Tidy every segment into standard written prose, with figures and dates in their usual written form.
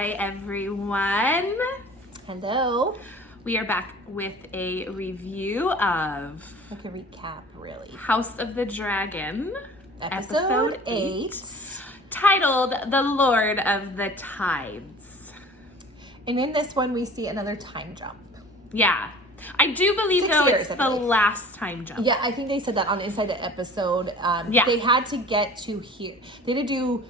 Hi, everyone. Hello. We are back with a review of... Like a recap, really. House of the Dragon. Episode 8. Titled The Lord of the Tides. And in this one, we see another time jump. Yeah. I do believe, 6 though, years, it's the last time jump. Yeah, I think they said that on Inside the Episode. Yeah. They had to get to here. They had to do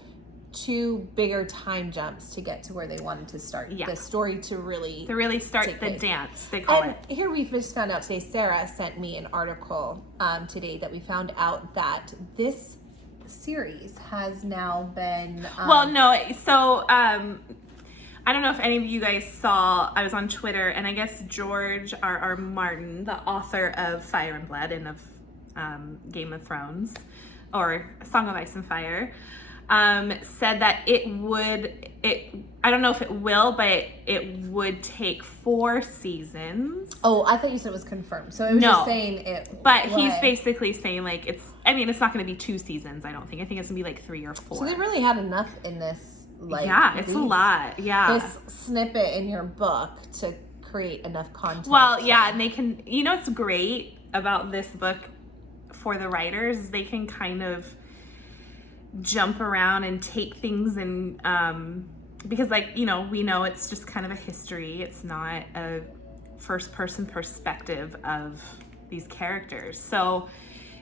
2 bigger time jumps to get to where they wanted to start the story to really start the place. dance, they call and it. Here we just found out today, Sarah sent me an article today that we found out that this series has now been... well, no, so I don't know if any of you guys saw, I was on Twitter, and I guess George R.R. Martin, the author of Fire and Blood and of Game of Thrones, or Song of Ice and Fire, said that I don't know if it will, but it would take 4 seasons. Oh, I thought you said it was confirmed. So it was just saying it. But he's basically saying, like, it's not going to be 2 seasons, I don't think. I think it's going to be like 3 or 4. So they really had enough in this, like. Yeah, it's a lot. Yeah. This snippet in your book to create enough content. Well, yeah, and they can, what's great about this book for the writers is they can kind of jump around and take things and because, like, we know it's just kind of a history. It's not a first person perspective of these characters, so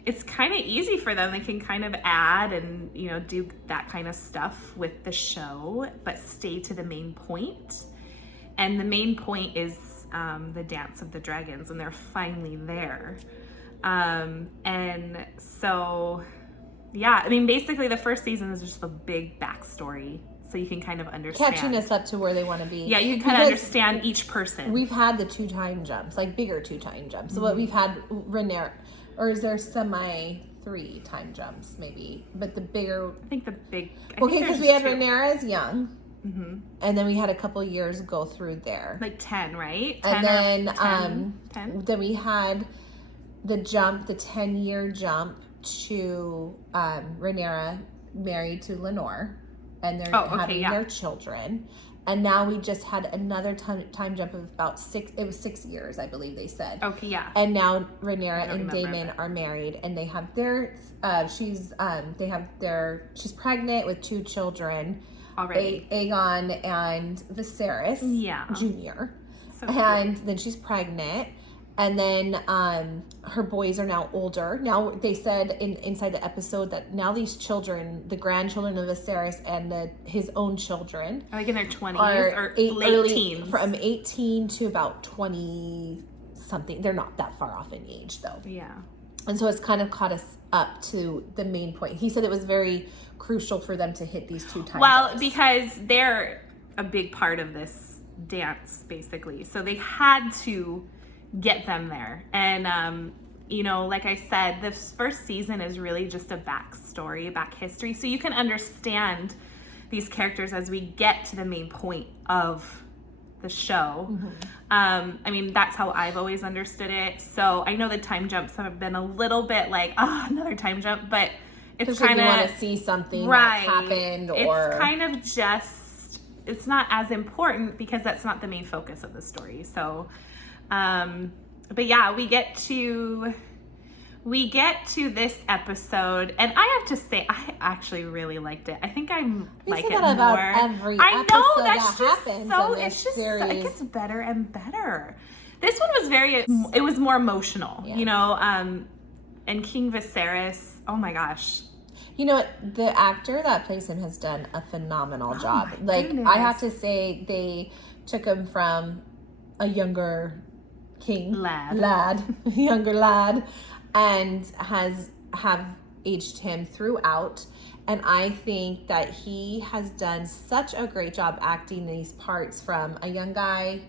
it's kind of easy for them. They can kind of add and do that kind of stuff with the show, but stay to the main point. And the main point is the Dance of the Dragons, and they're finally there. And so yeah, I mean, basically the first season is just a big backstory, so you can kind of understand. Catching us up to where they want to be. Yeah, you can kind of understand each person. We've had the 2 time jumps, like bigger 2 time jumps. So what we've had, Rhaenyra, or is there 3 time jumps maybe? But the bigger... I think the big... Okay, because we had Rhaenyra as young. Mm-hmm. And then we had a couple years go through there. Like 10, right? 10 and then 10? Then we had the 10-year jump to Rhaenyra married to Lenore, and they're having their children. And now we just had another time jump of about 6 years, I believe they said. Okay, yeah. And now Rhaenyra and Daemon are married, and they have their she's pregnant with 2 children already. Aegon and Viserys Jr. So and then she's pregnant. And then her boys are now older. Now they said inside the episode that now these children, the grandchildren of Viserys and his own children, like in their 20s or late teens, from 18 to about 20 something. They're not that far off in age though. Yeah. And so it's kind of caught us up to the main point. He said it was very crucial for them to hit these 2 times. Well, because they're a big part of this dance, basically. So they had to get them there. And like I said, this first season is really just a backstory, back history, so you can understand these characters as we get to the main point of the show. I mean, that's how I've always understood it. So I know the time jumps have been a little bit like, another time jump, but it's kind of, you want to see something that's happened, or it's kind of just, it's not as important because that's not the main focus of the story. So but yeah, we get to this episode, and I have to say, I actually really liked it. I think I like it more. About every I know episode that's that just happens so. In this It's just series. it gets better and better. This one was it was more emotional, and King Viserys. Oh my gosh. You know what? The actor that plays him has done a phenomenal job. Like, goodness. I have to say, they took him from a younger younger lad, and have aged him throughout. And I think that he has done such a great job acting these parts, from a young guy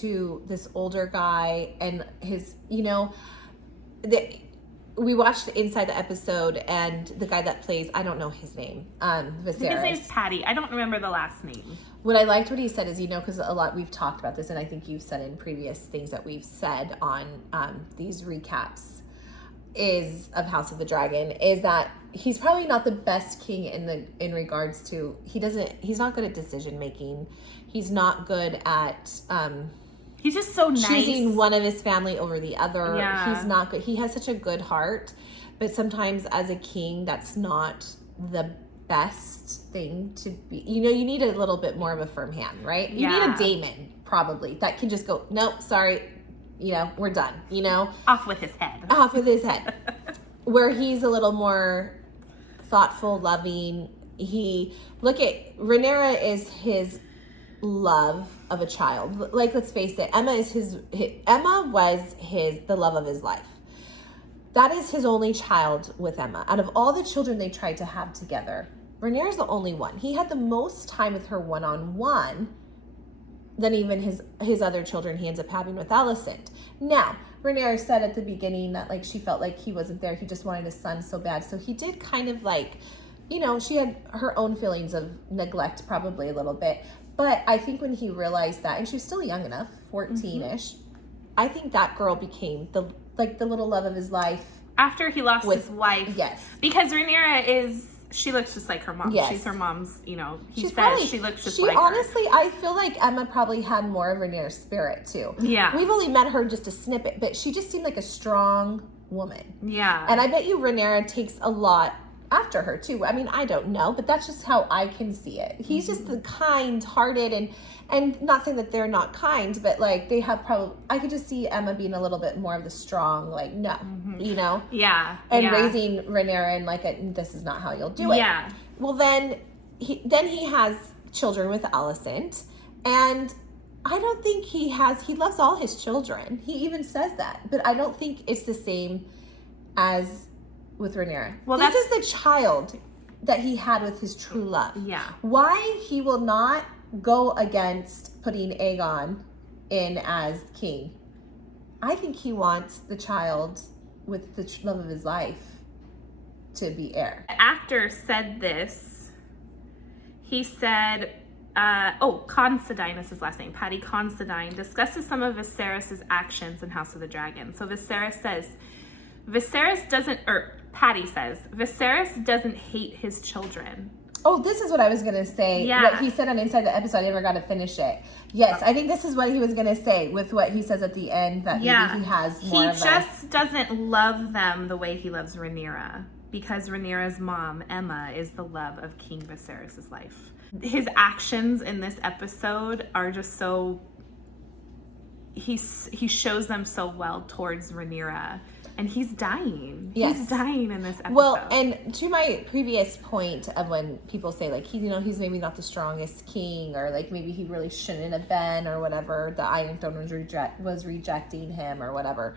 to this older guy, and his, we watched Inside the Episode, and the guy that plays, I don't know his name, Viserys. His name's Paddy. I don't remember the last name. What I liked what he said is, because a lot, we've talked about this, and I think you've said in previous things that we've said on these recaps of House of the Dragon, is that he's probably not the best king in regards to, he's not good at decision making. He's not good at he's just so nice. Choosing one of his family over the other. Yeah. He's not good. He has such a good heart, but sometimes as a king, that's not the best thing to be. You know, you need a little bit more of a firm hand, right? You need a Daemon, probably, that can just go, nope, sorry, you know, we're done, you know? Off with his head. Off with his head. Where he's a little more thoughtful, loving. Rhaenyra is his love of a child. Like, let's face it, Emma was the love of his life. That is his only child with Emma. Out of all the children they tried to have together, Rhaenyra's the only one. He had the most time with her one-on-one than even his other children he ends up having with Alicent. Now, Rhaenyra said at the beginning that, like, she felt like he wasn't there. He just wanted a son so bad. So he did kind of, like, you know, she had her own feelings of neglect probably a little bit. But I think when he realized that, and she was still young enough, 14-ish, I think that girl became the little love of his life. After he lost his wife. Yes. Because Rhaenyra she looks just like her mom. Yes. She's her mom's, you know, she looks just like her. Honestly, I feel like Emma probably had more of Rhaenyra's spirit too. Yeah. We've only met her just a snippet, but she just seemed like a strong woman. Yeah. And I bet you Rhaenyra takes a lot after her too. I mean, I don't know, but that's just how I can see it. He's just the kind-hearted and not saying that they're not kind, but like they have I could just see Emma being a little bit more of the strong, like, no, you know? Yeah. And raising Rhaenyra and like, this is not how you'll do it. Yeah. Well, then he has children with Alicent, and I don't think he loves all his children. He even says that, but I don't think it's the same as with Rhaenyra. Well, this is the child that he had with his true love. Yeah. Why he will not go against putting Aegon in as king. I think he wants the child with the love of his life to be heir. The actor said this. He said, Considine is his last name. Paddy Considine discusses some of Viserys' actions in House of the Dragon. So Viserys says, Paddy says, Viserys doesn't hate his children. Oh, this is what I was going to say. Yeah. What he said on Inside the Episode, I never got to finish it. Yes, I think this is what he was going to say with what he says at the end, that maybe he has more of He just doesn't love them the way he loves Rhaenyra, because Rhaenyra's mom, Emma, is the love of King Viserys' life. His actions in this episode are just so... He shows them so well towards Rhaenyra. And he's dying. Yes. He's dying in this episode. Well, and to my previous point of when people say, like, he's maybe not the strongest king, or like maybe he really shouldn't have been, or whatever, the Iron Throne was rejecting him or whatever.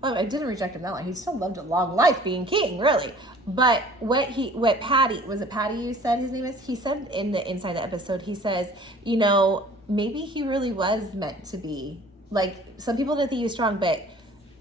Well, I didn't reject him that long. He still lived a long life being king, really. But what Paddy, was it Paddy you said his name is? He said in the Inside the Episode, he says, you know, maybe he really was meant to be. Like, some people didn't think he was strong, but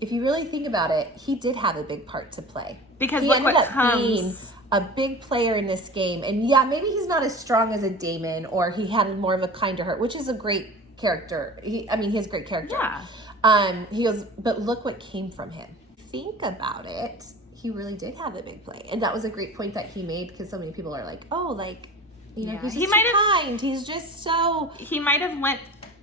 if you really think about it, he did have a big part to play. Because he ended up being a big player in this game. And yeah, maybe he's not as strong as a Daemon, or he had more of a kinder heart, which is a great character. He has a great character. Yeah. He goes, but look what came from him. Think about it. He really did have a big play. And that was a great point that he made, because so many people are like, oh, like, you know, he's just kind. He's just so...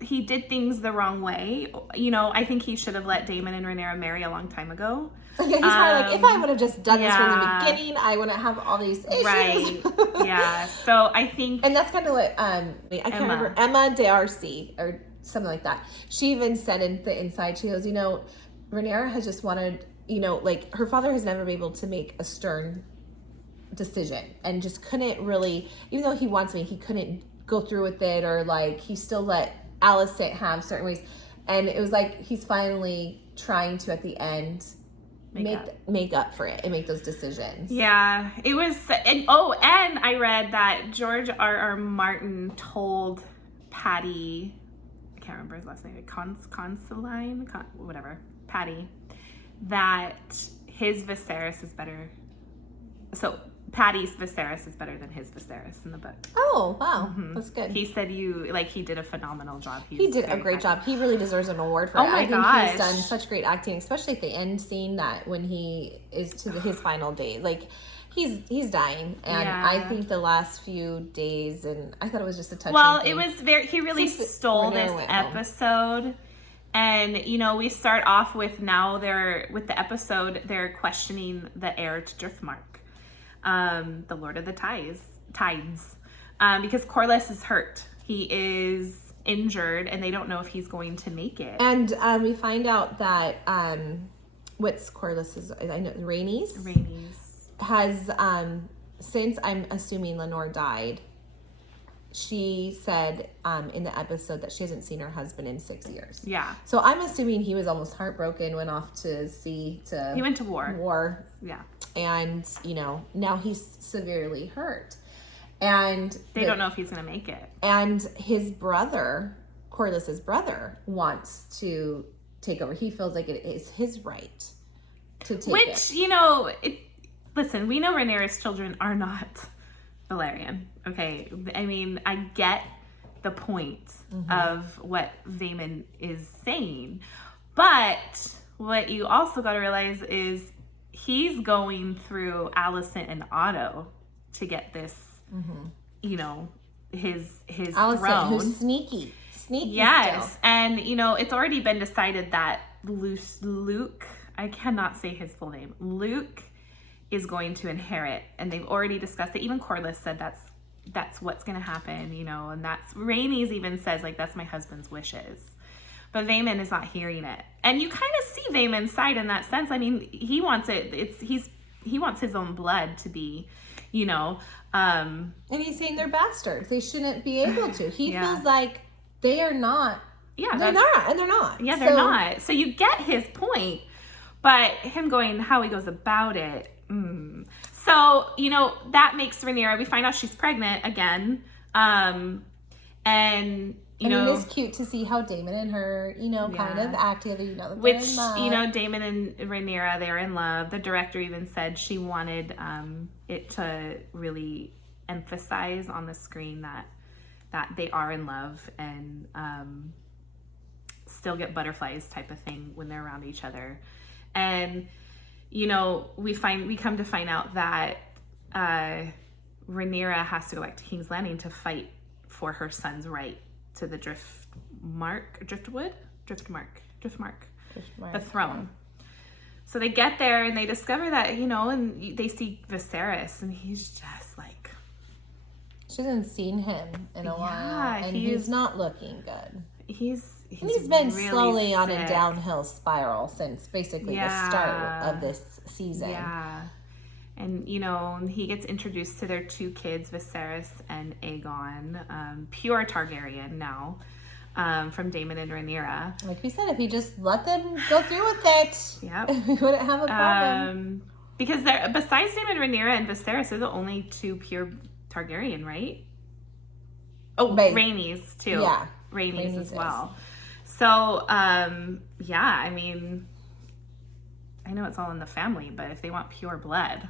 He did things the wrong way. You know, I think he should have let Daemon and Rhaenyra marry a long time ago. Yeah, he's probably like, if I would have just done this from the beginning, I wouldn't have all these issues. Right. Yeah. So I think... And that's kind of what, I can't remember, Emma D'Arcy, or something like that. She even said in the Inside, she goes, you know, Rhaenyra has just wanted, you know, like, her father has never been able to make a stern decision, and just couldn't really, even though he wants me, he couldn't go through with it, or like, he still let Alicent have certain ways, and it was like he's finally trying to at the end make up for it and make those decisions. Yeah, it was. And I read that George R.R. Martin told Paddy, I can't remember his last name, Paddy, that his Viserys is better. So Paddy's Viserys is better than his Viserys in the book. Oh, wow. Mm-hmm. That's good. He said he did a phenomenal job. He did a great job. He really deserves an award for it. I think he's done such great acting, especially at the end scene, that when he is to his final day. Like, He's dying, and I think the last few days, and I thought it was just a touching thing. It was he really stole this episode. And, we start off with the episode, they're questioning the heir to Driftmark, the Lord of the Tides, because Corlys is hurt. He is injured, and they don't know if he's going to make it. And we find out that, what's Corlys's, I know, Rhaenys has, since I'm assuming Lenore died, she said in the episode that she hasn't seen her husband in 6 years. Yeah. So I'm assuming he was almost heartbroken, went off to sea to... He went to war. Yeah. And, now he's severely hurt. And... They don't know if he's going to make it. And his brother, Corlys's brother, wants to take over. He feels like it is his right to take it. Listen, we know Rhaenyra's children are not Valyrian, okay? I mean, I get the point of what Veamond is saying, but what you also got to realize is he's going through Alicent and Otto to get this, his Alicent, throne. Who's sneaky. Yes, still. And it's already been decided that Luke, I cannot say his full name, Luke is going to inherit, and they've already discussed it. Even Corlys said that's what's going to happen, and that's Rhaenys even says that's my husband's wishes, but Vaemond is not hearing it, and you kind of see Vaemond's side in that sense. I mean, he wants it. He wants his own blood to be, and he's saying they're bastards. They shouldn't be able to. He feels like they are not. Yeah, they're not, and they're not. Yeah, they're not. So you get his point, but him going how he goes about it. So, that makes Rhaenyra, we find out she's pregnant again. And, it's cute to see how Daemon and her, kind of act together, that which, in love. Daemon and Rhaenyra, they're in love. The director even said she wanted it to really emphasize on the screen that they are in love and still get butterflies type of thing when they're around each other. And we come to find out that Rhaenyra has to go back to King's Landing to fight for her son's right to the Driftmark, the throne. So they get there and they discover that, and they see Viserys, and he's just like... She hasn't seen him in a while, and he's not looking good. He's been really slowly sick. On a downhill spiral since basically the start of this season. Yeah. And, he gets introduced to their two kids, Viserys and Aegon, pure Targaryen now, from Daemon and Rhaenyra. Like we said, if he just let them go through with it, we wouldn't have a problem. Because besides Daemon, Rhaenyra, and Viserys, they're the only two pure Targaryen, right? Oh, Rhaenys, too. Yeah. Rhaenys as well. So, I mean, I know it's all in the family, but if they want pure blood,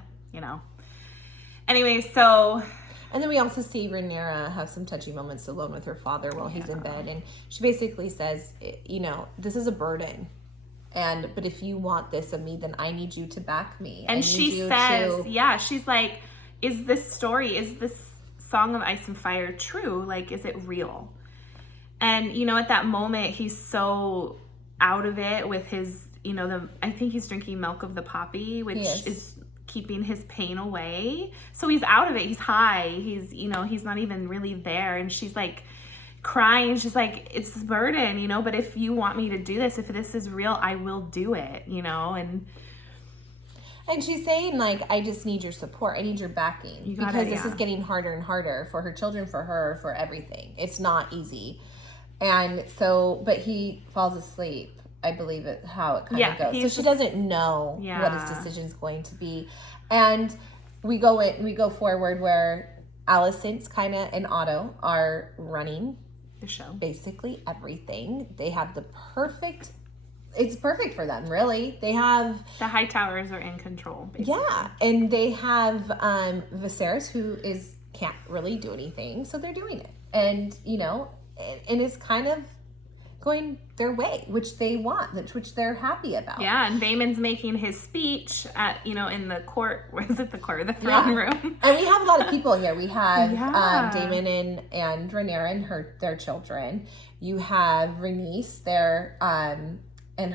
Anyway, so... And then we also see Rhaenyra have some touchy moments alone with her father while he's in bed. And she basically says, this is a burden. But if you want this of me, then I need you to back me. And she says, she's like, is this Song of Ice and Fire true? Is it real? And, at that moment, he's so out of it with his, I think he's drinking milk of the poppy, which is keeping his pain away. So he's out of it. He's high. He's, he's not even really there. And she's like crying. She's like, it's a burden, but if you want me to do this, if this is real, I will do it, And she's saying, I just need your support. I need your backing. Because this is getting harder and harder for her children, for her, for everything. It's not easy. And so, but he falls asleep. I believe how it kind of goes. So she doesn't know what his decision's going to be. And we go forward where Alicent's kind of and Otto are running the show. Basically everything. They have it's perfect for them, really. They have... The High Towers are in control, basically. Yeah, and they have Viserys, who can't really do anything, so they're doing it. And, and it's kind of going their way, which they want, which they're happy about. Yeah, and Vaemond's making his speech at, in the court. Where is it? The court, the throne room. And we have a lot of people here. We have Daemon and Rhaenyra and their children. You have Rhaenys there, and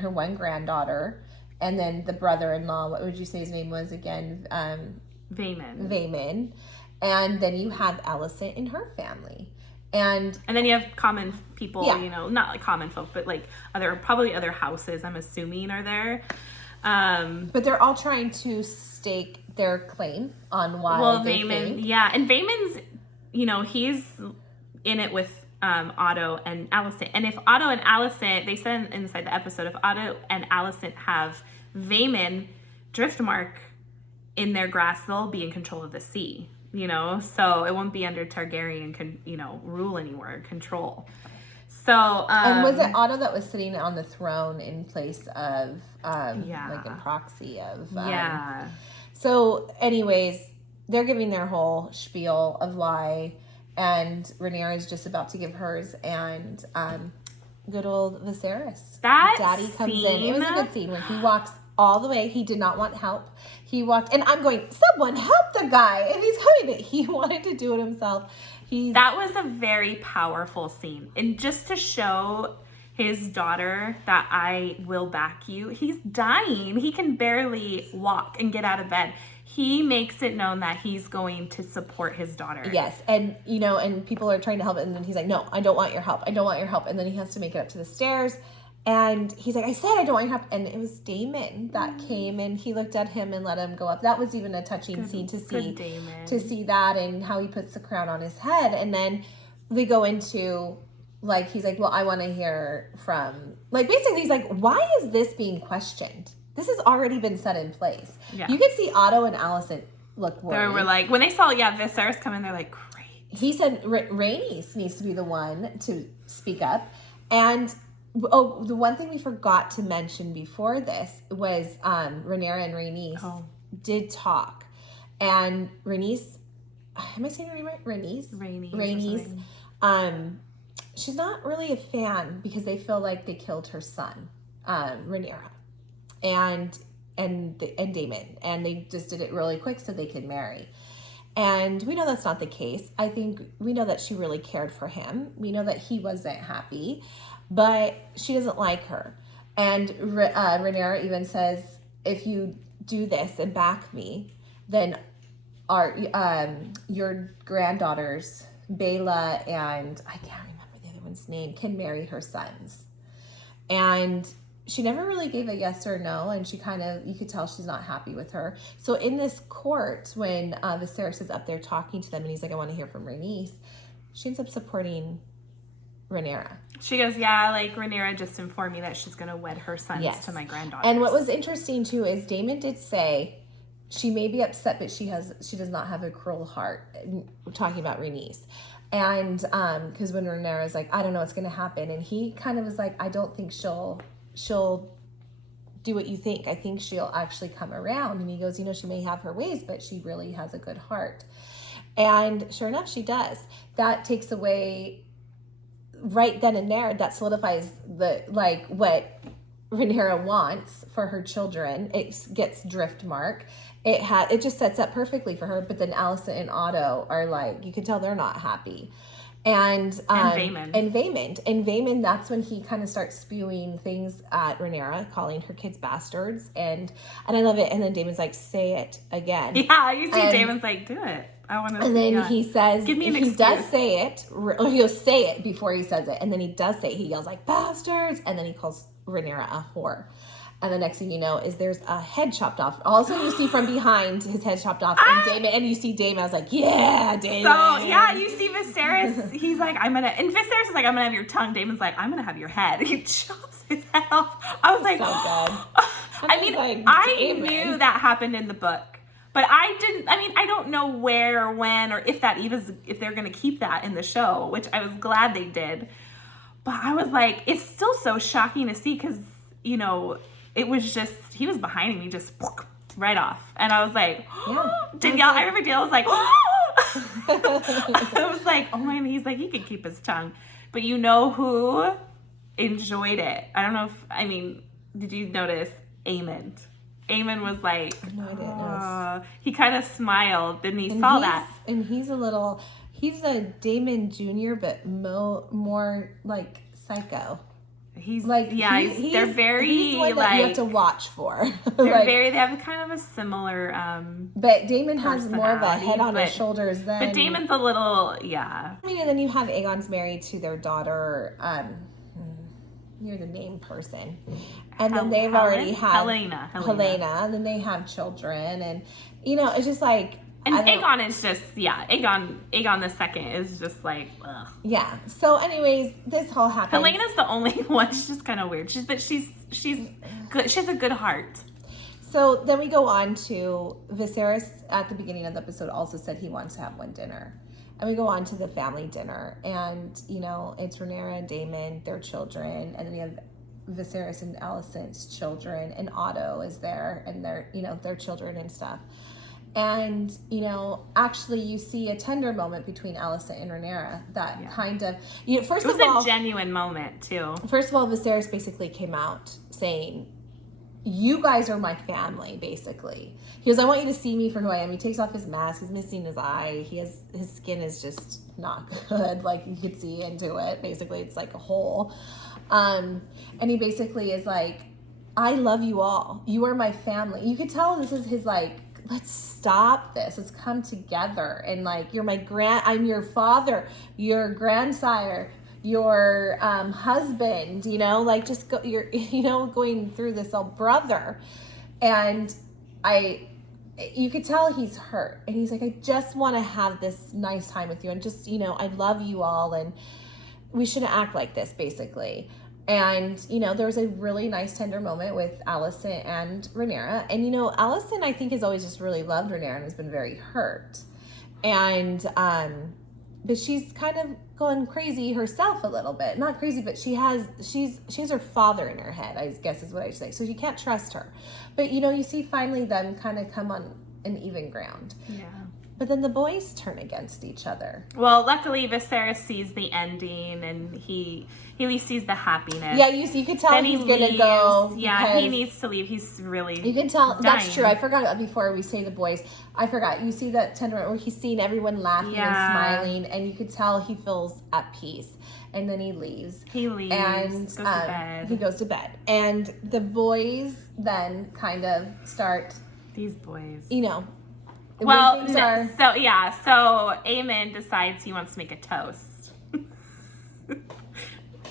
her one granddaughter, and then the brother-in-law. What would you say his name was again? Vaemond. And then you have Alicent and her family. And then you have common people, not like common folk, but like probably other houses, I'm assuming, are there. But they're all trying to stake their claim on why. Well, Vaemond, yeah. And Vaemond's, he's in it with Otto and Alicent. And if Otto and Alicent, they said inside the episode, if Otto and Alicent have Vaemond Driftmark in their grasp, they'll be in control of the sea. So it won't be under Targaryen, rule anymore, control. So, and was it Otto that was sitting on the throne in place of, like in proxy of, So anyways, they're giving their whole spiel of why, and Rhaenyra is just about to give hers, and, good old Viserys. Daddy comes in. It was a good scene when he walks all the way. He did not want help. He walked, and I'm going, someone help the guy. And he's coming. He wanted to do it himself. That was a very powerful scene. And just to show his daughter that I will back you, he's dying. He can barely walk and get out of bed. He makes it known that he's going to support his daughter. Yes. And, and people are trying to help it. And then he's like, no, I don't want your help. I don't want your help. And then he has to make it up to the stairs. And he's like, I said I don't want your help. And it was Daemon that came, and he looked at him and let him go up. That was even a touching scene to see that, and how he puts the crown on his head. And then they go into, like, he's like, well, I want to hear from, like, basically he's like, why is this being questioned? This has already been set in place. Yeah. You could see Otto and Alicent look worried. They were like, when they saw, Viserys come in, they're like, great. He said Rhaenys needs to be the one to speak up. And the one thing we forgot to mention before this was Rhaenyra and Rhaenys did talk. And Rhaenys, am I saying her name right? Rhaenys. She's not really a fan because they feel like they killed her son, Rhaenyra, and Daemon. And they just did it really quick so they could marry. And we know that's not the case. I think we know that she really cared for him. We know that he wasn't happy. But she doesn't like her. And Rhaenyra even says, if you do this and back me, then your granddaughters, Baela and I can't remember the other one's name, can marry her sons. And she never really gave a yes or no, and she you could tell she's not happy with her. So in this court, when Viserys is up there talking to them, and he's like, I want to hear from Rhaenys, she ends up supporting Rhaenyra. She goes, Rhaenyra just informed me that she's going to wed her sons to my granddaughters. And what was interesting, too, is Daemon did say she may be upset, but she does not have a cruel heart, talking about Rhaenys. And because when Rhaenyra's like, I don't know what's going to happen, and he kind of was like, I don't think she'll do what you think. I think she'll actually come around. And he goes, she may have her ways, but she really has a good heart. And sure enough, she does. That takes away... right then and there, that solidifies what Rhaenyra wants for her children. It gets Driftmark. It just sets up perfectly for her. But then Alicent and Otto are like, you can tell they're not happy. And Vaemond, that's when he kind of starts spewing things at Rhaenyra, calling her kids bastards, and I love it. And then Daemon's like, say it again. Yeah, you see, Daemon's like, do it. I want to. And then he says, give me an excuse. Does say it. He'll say it before he says it, and then he does say it. He yells like bastards, and then he calls Rhaenyra a whore. And the next thing you know is there's a head chopped off. All of a sudden you see from behind his head chopped off, and you see Daemon. I was like, yeah, Daemon. So yeah, you see Viserys. He's like, and Viserys is like, I'm gonna have your tongue. Daemon's like, I'm gonna have your head. He chops his head off. I was like, so good. I knew that happened in the book. But I don't know where or when or if they're going to keep that in the show, which I was glad they did. But I was like, it's still so shocking to see because, it was just, he was behind me just right off. And I was like, I remember Dale was like, I was like, oh my God. He's like, he can keep his tongue. But you know who enjoyed it. I don't know if, I mean, did you notice Aemond? Aemond was like, no, I didn't notice. He kind of smiled and he saw that. And he's a Daemon Jr., but more like psycho. He's like, yeah, they're very, he's one that you have to watch for. They have kind of a similar, but Daemon has more of a head on his shoulders than. But Daemon's a little, yeah. I mean, and then you have Aegon's married to their daughter, you're the name person. And then they've already had Helena. And then they have children, and it's just like. And Aegon is just, Aegon the second is just like, ugh. Yeah. So anyways, this whole happens. Helena's the only one. She's just kind of weird. She's good. She has a good heart. So then we go on to Viserys at the beginning of the episode also said he wants to have one dinner. And we go on to the family dinner. And, it's Rhaenyra and Daemon, their children. And then you have Viserys and Alicent's children. And Otto is there and their children and stuff. And, actually you see a tender moment between Alicent and Rhaenyra that kind of, first of all. It was a genuine moment, too. First of all, Viserys basically came out saying, you guys are my family, basically. He goes, I want you to see me for who I am. He takes off his mask. He's missing his eye. His skin is just not good. Like, you could see into it. Basically, it's like a hole. And he basically is like, I love you all. You are my family. You could tell this is his, like, let's stop this. Let's come together. And like, I'm your father, your grandsire, your husband, like just go, you're, going through this old brother. And you could tell he's hurt. And he's like, I just want to have this nice time with you. And just, I love you all. And we shouldn't act like this, basically. And, there was a really nice tender moment with Alicent and Rhaenyra. And, Alicent, I think, has always just really loved Rhaenyra and has been very hurt. And, but she's kind of going crazy herself a little bit. Not crazy, but she has her father in her head, I guess is what I say. So you can't trust her. But, you see finally them kind of come on an even ground. Yeah. But then the boys turn against each other. Well, luckily Viserys sees the ending, and he at least sees the happiness. Yeah, you could tell then he's going to go. Yeah, he needs to leave. He's really You can tell. dying. That's true. I forgot before we say the boys. I forgot. You see that tender where he's seeing everyone laughing and smiling, and you could tell he feels at peace. And then he leaves. And goes to bed. He goes to bed. And the boys then kind of start. These boys. Well, so Aemond decides he wants to make a toast.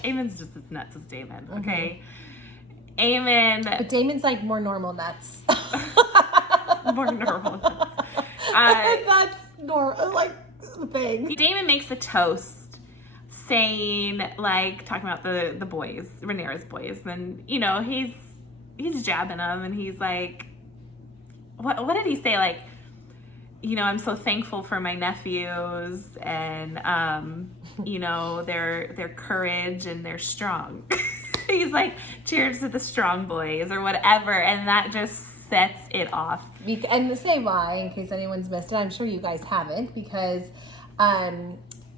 Aemond's just as nuts as Daemon, okay? Aemond... But Daemon's like more normal nuts. More normal nuts. That's like the thing. Daemon makes a toast saying, like, talking about the boys, Rhaenyra's boys, and, he's jabbing them, and he's like... What did he say? Like... I'm so thankful for my nephews and, their courage and they're strong. He's like, cheers to the strong boys or whatever. And that just sets it off. And to say why, in case anyone's missed it, I'm sure you guys haven't, because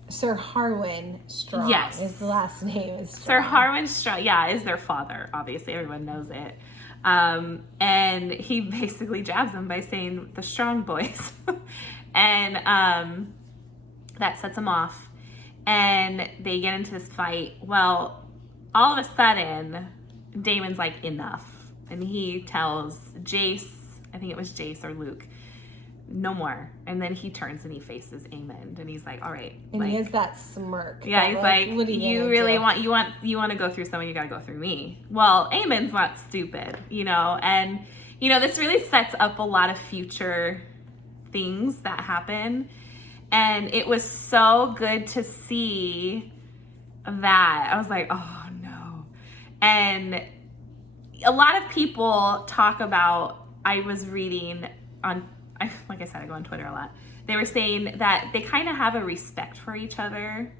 Sir Harwin Strong is the last name. Is Strong. Sir Harwin Strong, is their father. Obviously, everyone knows it. And he basically jabs them by saying the strong boys. And that sets them off. And they get into this fight. Well, all of a sudden, Daemon's like, enough. And he tells Jace, I think it was Jace or Luke, no more. And then he turns and he faces Aemond, and he's like, all right. And he has that smirk. Yeah, he's like, you really want to go through someone, you gotta go through me. Well, Aemond's not stupid, and this really sets up a lot of future things that happen. And it was so good to see that. I was like, oh no. And a lot of people talk about, I was reading on, like I said, I go on Twitter a lot. They were saying that they kind of have a respect for each other.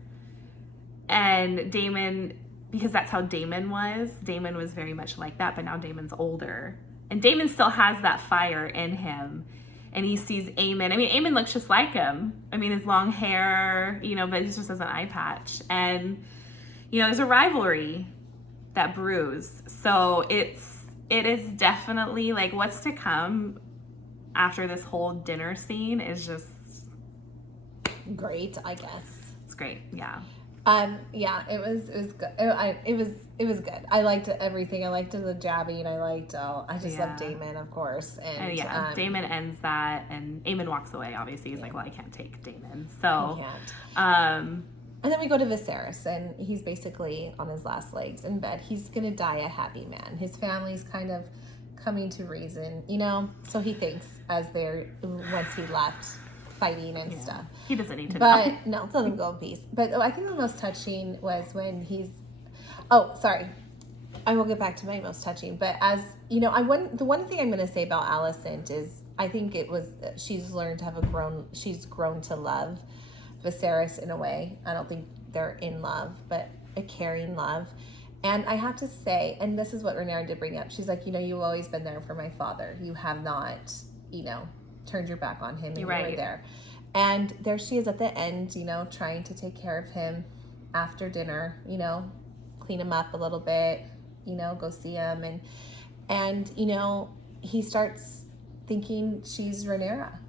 And Daemon, because that's how Daemon was very much like that, but now Daemon's older. And Daemon still has that fire in him. And he sees Aemond. I mean, Aemond looks just like him. I mean, his long hair, but he just has an eye patch. And, there's a rivalry. that brews. So it is definitely like what's to come after this whole dinner scene is just great, I guess. It's great, yeah. Yeah, it was good. It was good. I liked everything. I liked the jabbing. I just love Daemon, of course. And Daemon ends that, and Aemon walks away. Obviously, he's like, well, I can't take Daemon, so. He can't. And then we go to Viserys, and he's basically on his last legs in bed. He's gonna die a happy man. His family's kind of coming to reason, you know. So he thinks once he left. Fighting and stuff. He doesn't need to know. But no, let him go in peace. But I think the most touching was when he's... Oh, sorry. I will get back to my most touching. But as, you know, the one thing I'm going to say about Alicent is I think it was she's learned to she's grown to love Viserys in a way. I don't think they're in love, but a caring love. And I have to say, and this is what Rhaenyra did bring up, she's like, you know, you've always been there for my father. You have not, you know, turned your back on him, and you were there. And there she is at the end, you know, trying to take care of him after dinner, you know, clean him up a little bit, you know, go see him. And you know, he starts thinking she's Rhaenyra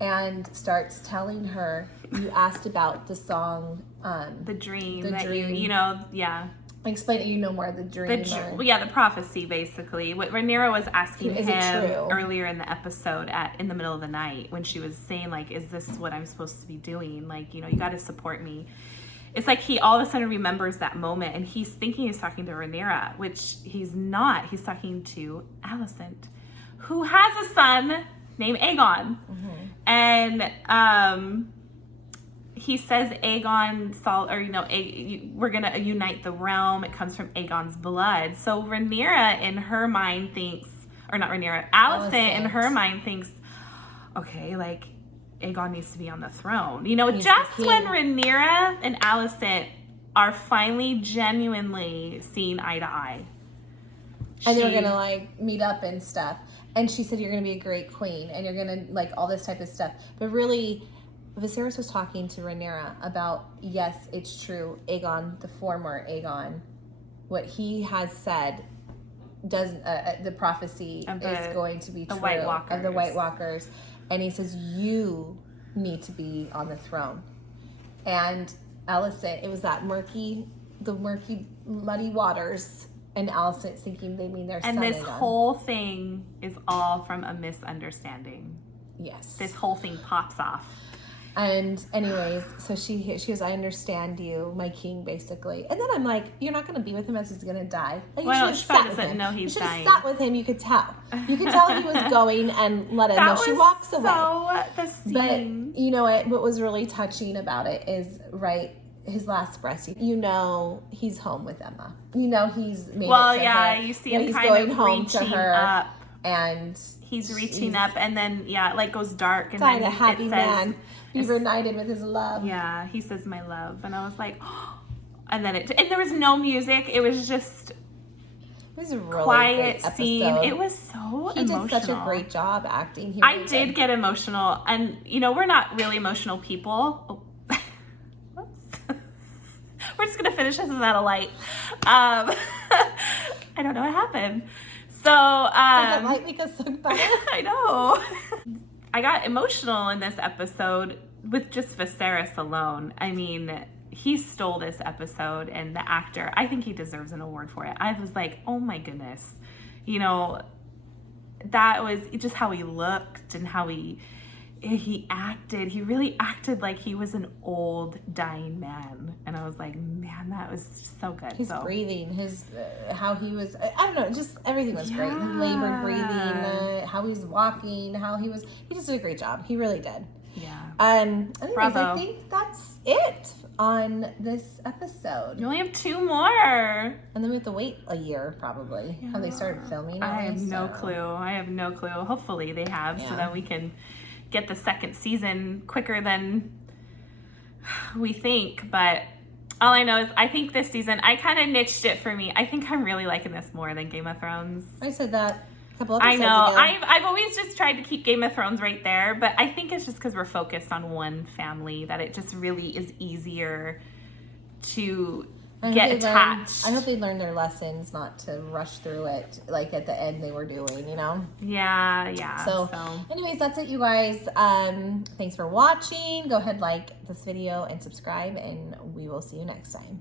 and starts telling her, you asked about the song, the dream that you know, yeah. Explain it, you know more of the dream. The prophecy, basically. What Rhaenyra was asking him earlier in the episode in the middle of the night when she was saying, like, is this what I'm supposed to be doing? Like, you know, you got to support me. It's like he all of a sudden remembers that moment, and he's thinking he's talking to Rhaenyra, which he's not. He's talking to Alicent, who has a son named Aegon. Mm-hmm. And he says Aegon, we're going to unite the realm. It comes from Aegon's blood. So Rhaenyra in her mind thinks, or not Rhaenyra, Alicent in her mind thinks, okay, like Aegon needs to be on the throne. You know, just when Rhaenyra and Alicent are finally genuinely seeing eye to eye. And they're going to like meet up and stuff. And she said, you're going to be a great queen and you're going to like all this type of stuff. But really, Viserys was talking to Rhaenyra about, yes, it's true, Aegon, the former Aegon, what he has said, the prophecy is going to be true of the White Walkers. And he says, you need to be on the throne. And Alicent, it was the murky, muddy waters, and Alicent thinking they mean their son. And this whole thing is all from a misunderstanding. Yes. This whole thing pops off. And anyways, so she goes, I understand you, my king, basically. And then I'm like, you're not going to be with him as he's going to die. Like, you should have sat with him. No, he's dying. You should have sat with him. You could tell. You could tell he was going and let him know. She walks away. The scene. But you know what was really touching about it is, his last breath. You know he's home with Emma. You know he's made it to her. You see him he's kind going of home reaching to her, up. And he's reaching up, and then it like goes dark, and then a happy man be reunited with his love. Yeah, he says my love, and I was like, oh. And then and there was no music. It was just it was a really quiet great scene. episode. It was so he emotional. He did such a great job acting. I did get emotional, and you know we're not really emotional people. We're just gonna finish this without a light. I don't know what happened. So does that light make us look better? I know. I got emotional in this episode with just Viserys alone. I mean, he stole this episode, and the actor, I think he deserves an award for it. I was like, oh my goodness. You know, that was just how he looked and how he acted. He really acted like he was an old dying man, and I was like, man, that was just so good. His breathing, how he was, I don't know, just everything was great. His labored breathing, how he was walking, he just did a great job. He really did. Yeah. Anyways, Bravo. I think that's it on this episode. You only have 2 more. And then we have to wait a year, probably. Yeah. Have they started filming? I have no clue. Hopefully they have, so that we can get the second season quicker than we think. But all I know is I think this season, I kind of niched it for me. I think I'm really liking this more than Game of Thrones. I said that a couple episodes ago. I know. I've always just tried to keep Game of Thrones right there, but I think it's just because we're focused on one family that it just really is easier to get attached. I hope they learned their lessons, not to rush through it like at the end they were doing, you know? Yeah. So anyways, that's it, you guys. Thanks for watching. Go ahead, like this video and subscribe, and we will see you next time.